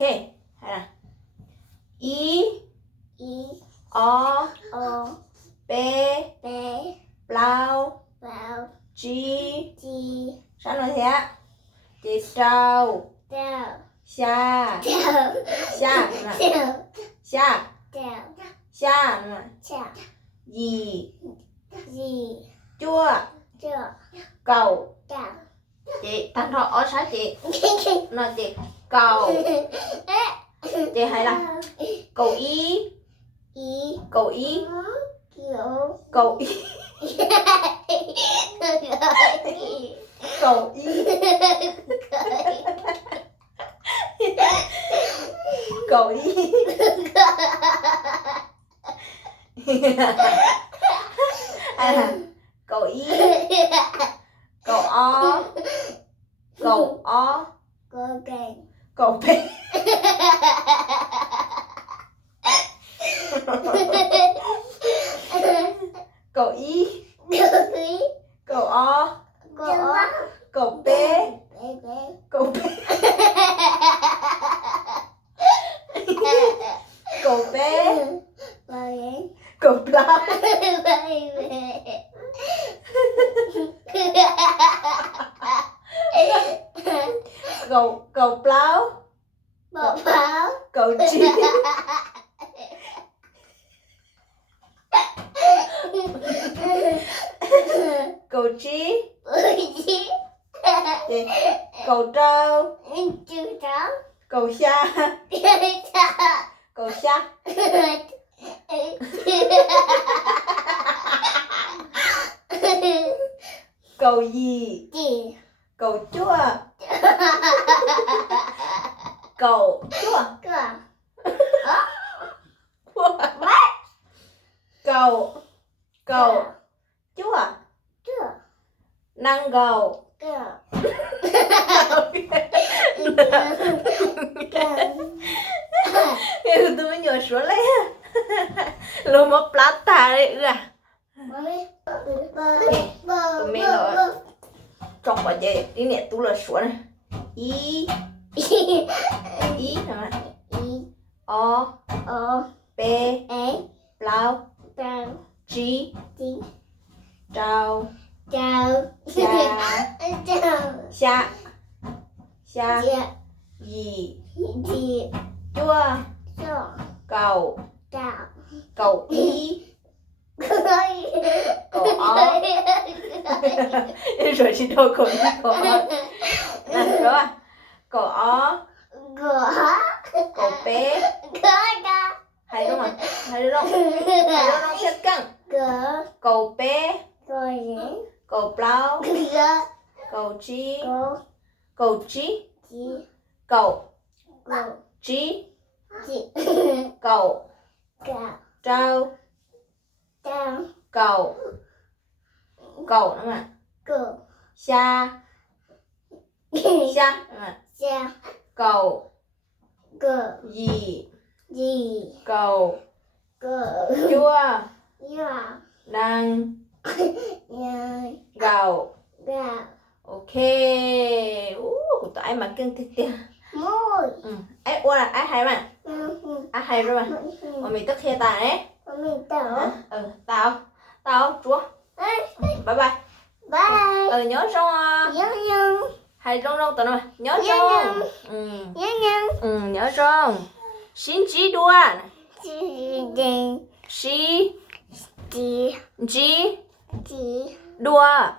Ok, hay là I O P Lao G. Sao nói thế ạ? Chị trâu Xa Xa Xa Xa Gì Chua Cầu. Chị thằng thọ ở sao chị? Nói chị cầu. Chị hay là cầu ý. Cầu ý. Cầu ý. Cầu ý. Cầu ý. Cầu ý. Cầu o. Cầu o. Cầu p. Cầu ý. Cầu o. Cầu p. Cầu p. Cầu p. Cầu plau. Cầu plau. Cầu chi. Cầu chi. Cầu trâu. Cầu xa. Cầu xa. Cầu gì? Cầu chua. Cầu chua. Cầu chua. Năng cầu. Tôi nhớ số lấy. Lô một plata đấy à. Tụi nó trong quả dây đi nè tôi là số này. I hả? O P Lao G Trâu Xa Gì Chua Cầu ý. Cầu ó. Rồi chị đâu cầu ý cầu ó. Nè rồi. Cầu ó. Cầu bé. Hay đúng không? Hay đúng không? Hay đúng không? Chết căng. Cầu bé. Cầu plau. Cầu chi. Cầu chi. Cầu chi. Cầu trâu. Cầu đúng không ạ? Xa đúng không ạ? Cầu gì. Cầu chua. Năng gạo. Ok. Của tụi anh mà cưng thịt tiền. Ai ua là ai hay mà. Ai hay rồi mà. Mà mình tất khe tài đấy. Tao chúa. Bye bye. Nhớ xong hay rong tụi nó nhớ xong. Nhớ xong. Xin chỉ đua. Xí G đua.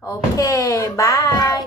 Ok, bye.